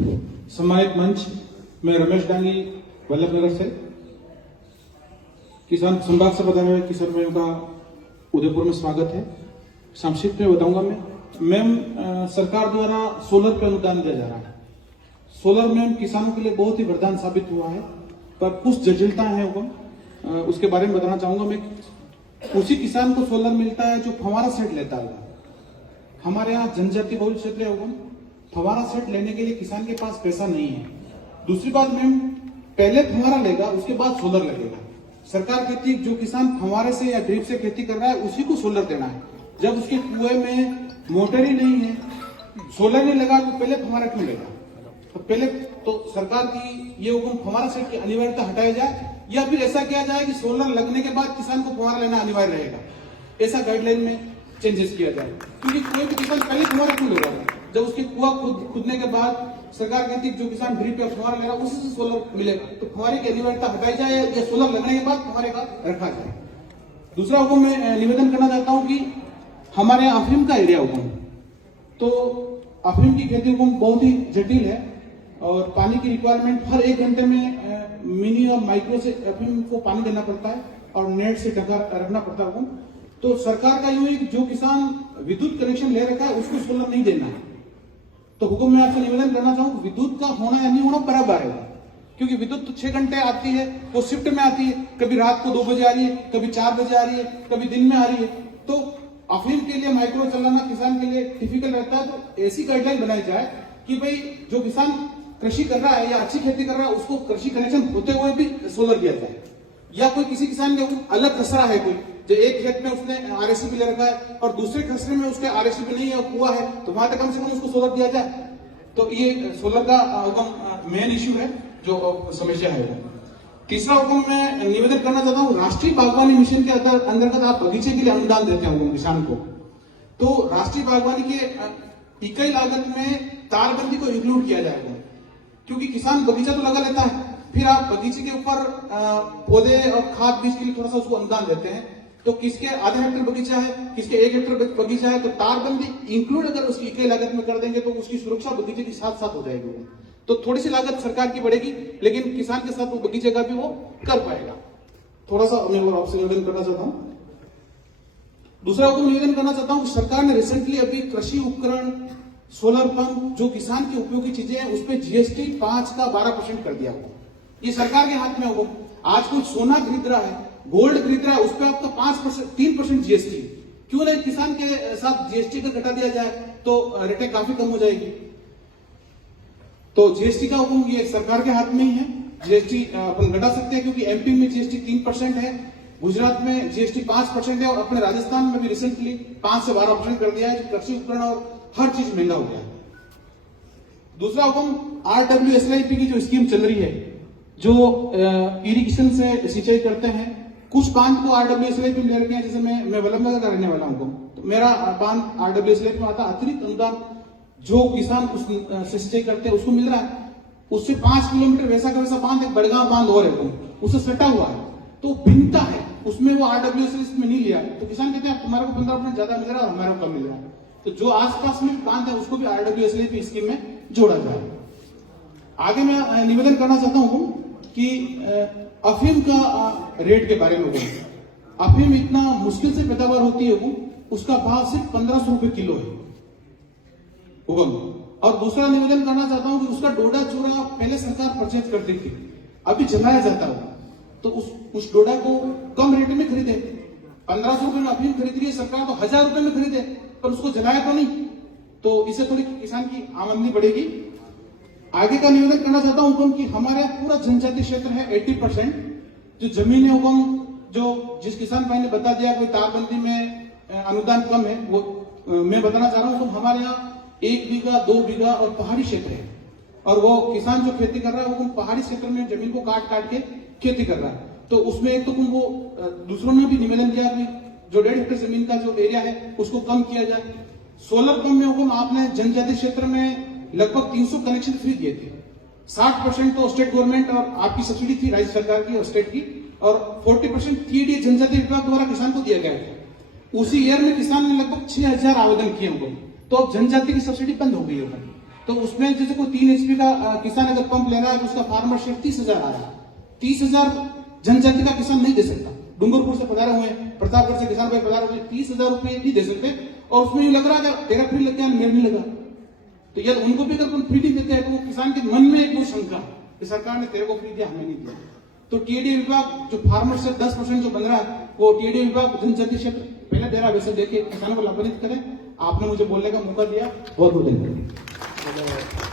सम्मानित मंच, मैं रमेश डांगी वल्लभनगर से किसान संभाग से बताने हुए किसान भाइयों का उदयपुर में स्वागत है। संक्षिप्त में बताऊंगा मैम सरकार द्वारा सोलर पे अनुदान दिया जा रहा है। सोलर में किसानों के लिए बहुत ही वरदान साबित हुआ है, पर कुछ जटिलताएं हैं वो उसके बारे में बताना चाहूंगा मैं। उसी किसान को सोलर मिलता है जो फव्वारा सेट लेता है। हमारे यहाँ जनजाति बहुल क्षेत्र है, फव्वारा सेट लेने के लिए किसान के पास पैसा नहीं है। दूसरी बात मैम, पहले फव्वारा लेगा उसके बाद सोलर लगेगा। सरकार कहती है जो किसान फव्वारे से या ड्रिप से खेती कर रहा है उसी को सोलर देना है। जब उसके कुएं में मोटर ही नहीं है, सोलर नहीं लगा तो पहले फव्वारा क्यों लेगा? तो पहले तो सरकार की ये हुक्म फव्वारा सेट की अनिवार्यता हटाया जाए, या फिर ऐसा किया जाए कि सोलर लगने के बाद किसान को फव्वारा लेना अनिवार्य रहेगा। ऐसा गाइडलाइन में चेंजेस किया जाए, क्योंकि कोई भी किसान पहले फव्वारा क्यों लेगा? जब उसके कुआं खुदने के बाद सरकार कहती है जो किसान ड्रिप या फव्वारा ले रहा है उसी से सोलर मिलेगा, तो फव्वारे की अनिवार्यता हटाई जाए या सोलर लगने के बाद फव्वारे का रखा जाए। दूसरा हुक्म मैं निवेदन करना चाहता हूं कि हमारे यहाँ अफीम का एरिया हुक्म, तो अफीम की खेती हुक्म बहुत ही जटिल है और पानी की रिक्वायरमेंट हर 1 घंटे में मिनी और माइक्रो से अफीम को पानी देना पड़ता है और नेट से ढका रखना पड़ता है। तो सरकार का यूं है कि जो किसान विद्युत कनेक्शन ले रखा है उसको सोलर नहीं देना है। तो हुक्म में आपसे निवेदन करना चाहूँ, विद्युत का होना या नहीं होना बराबर है, क्योंकि विद्युत तो 6 घंटे आती है, वो शिफ्ट में आती है। कभी रात को 2 बजे आ रही है, कभी 4 बजे आ रही है, कभी दिन में आ रही है। तो अफीम के लिए माइक्रो चलाना किसान के लिए डिफिकल्ट रहता है। तो ऐसी गाइडलाइन बनाई जाए कि भाई जो किसान कृषि कर रहा है या अच्छी खेती कर रहा है उसको कृषि कनेक्शन होते हुए भी सोलर दिया जाए। या कोई किसी किसान ने अलग खसरा है, कोई जो एक खेत में उसने आरएससीबी ले रखा है और दूसरे खसरे में उसके आरएससीबी नहीं है और कुआं है, तो वहां तक कम से कम उसको सोलर दिया जाए। तो ये सोलर का हुक्म मेन इश्यू है जो समस्या है। तीसरा हुक्म मैं निवेदन करना चाहता हूँ, राष्ट्रीय बागवानी मिशन के अंतर्गत आप बगीचे के लिए अनुदान देते हैं किसान को, तो राष्ट्रीय बागवानी के इकाई लागत में तारबंदी को इंक्लूड किया जाएगा। क्योंकि किसान बगीचा तो लगा लेता है, फिर आप बगीचे के ऊपर पौधे और खाद बीज के लिए थोड़ा सा उसको अनुदान देते हैं। तो किसके आधे हेक्टेयर बगीचा है, किसके 1 हेक्टेयर बगीचा है, तो तारबंदी इंक्लूड अगर उसकी इकाई लागत में कर देंगे तो उसकी सुरक्षा बगीचे के साथ साथ हो जाएगी। तो थोड़ी सी लागत सरकार की बढ़ेगी, लेकिन किसान के साथ वो बगीचे का भी वो कर पाएगा। थोड़ा सा मैं और आपसे निवेदन करना चाहता हूँ। दूसरा हुक्म निवेदन करना चाहता हूँ, सरकार ने रिसेंटली अभी कृषि उपकरण, सोलर पंप, जो किसान की उपयोगी चीजें हैं उस पर जीएसटी 5 का 12% कर दिया हुआ। ये सरकार के हाथ में होगा। आज कोई सोना खरीद रहा है, गोल्ड खरीद रहा है, उस पर आपका 5% 3% जीएसटी, क्यों नहीं किसान के साथ जीएसटी का घटा दिया जाए तो रेटें काफी कम हो जाएगी। तो जीएसटी का हुक्म ये सरकार के हाथ में ही है। जीएसटी अपन घटा सकते हैं, क्योंकि एमपी में जीएसटी 3% है, गुजरात में जीएसटी 5% है और अपने राजस्थान में भी रिसेंटली 5 से 12% कर दिया है। कृषि उपकरण और हर चीज महंगा हो गया। दूसरा हुक्म, RWSLIP की जो स्कीम चल रही है, जो इरिगेशन से सिंचाई करते हैं, कुछ बांध को RWSLIP में ले रखे हैं। जैसे मैं वल्लभनगर का रहने वाला हूं, तो मेरा बांध RWSLIP में आता। अतिरिक्त अनुदान जो किसान उससे सिंचाई करते हैं उसको मिल रहा है। उससे 5 किलोमीटर वैसा का वैसा बांध एक बड़गांव बांध और है, उससे सटा हुआ है, तो भिन्नता है उसमें, वो RWSLIP में नहीं लिया है। तो किसान कहते हैं तुम्हारे को 15% ज्यादा मिल रहा है, हमारे को कम मिल रहा है। तो जो आसपास में बांध है उसको भी RWSLIP स्कीम में जोड़ा जाए। आगे मैं निवेदन करना चाहता हूं कि अफीम का रेट के बारे में। अफीम इतना मुश्किल से पैदावार होती है, उसका भाव सिर्फ 1500 रुपए किलो है। और दूसरा निवेदन करना चाहता हूं कि उसका डोडा चूरा पहले सरकार परचेज करती थी, अभी जलाया जाता है, तो उस डोडा को कम रेट में खरीदे। 1500 रुपए में अफीम खरीद रही है सरकार, तो 1000 रुपए में खरीदे, पर उसको जलाया तो नहीं। तो इससे थोड़ी किसान की आमदनी बढ़ेगी। आगे का निवेदन करना चाहता हूं हुक्म कि हमारे पूरा जनजातीय क्षेत्र है, 80% जो जमीन है हुक्म, जो जिस किसान भाई ने बता दिया कोई तारबंदी में अनुदान कम है, वो मैं बताना चाह रहा हूं तो हमारे यहाँ 1 बीघा 2 बीघा और पहाड़ी क्षेत्र है, और वो किसान जो खेती कर रहा है वो पहाड़ी क्षेत्र में जमीन को काट काट के खेती कर रहा है। तो उसमें एक तो वो दूसरों ने भी निवेदन किया कि जो 1.5 हेक्टेयर जमीन का जो एरिया है उसको कम किया जाए। सोलर पंप में हुक्म आपने जनजातीय क्षेत्र में लगभग 300 कनेक्शन फ्री दिए थे। 60% तो स्टेट गवर्नमेंट और आपकी सब्सिडी थी, राज्य सरकार की और स्टेट की, और 40% TDA जनजातीय विभाग द्वारा किसान को दिया गया था। उसी ईयर में किसान ने लगभग 6000 आवेदन किए होंगे। तो अब जनजाति की सब्सिडी बंद हो गई होगी। तो उसमें जैसे कोई 3 HP का किसान अगर पंप ले रहा है तो उसका फार्मर शेयर 30,000 आ रहा है। 30,000 जनजाति का किसान नहीं दे सकता। डूंगरपुर से पधारे हुए, प्रतापगढ़ से किसान भाई पधारे हुए, 30,000 रुपये नहीं दे सकते। और उसमें ये लग रहा है तेरा फ्री लग गया मेरे नहीं लगा, तो यदि उनको भी अगर फ्री नहीं देते हैं तो वो किसान के मन में एक वो शंका कि सरकार ने तेरे को फ्री दिया, हमें नहीं दिया। तो टीडीए विभाग जो फार्मर से 10% जो बन रहा है वो टीडीए विभाग जनजाति क्षेत्र पहले दे रहा है, वैसे देके किसानों को लाभान्वित करें। आपने मुझे बोलने का मौका दिया, बहुत बहुत धन्यवाद।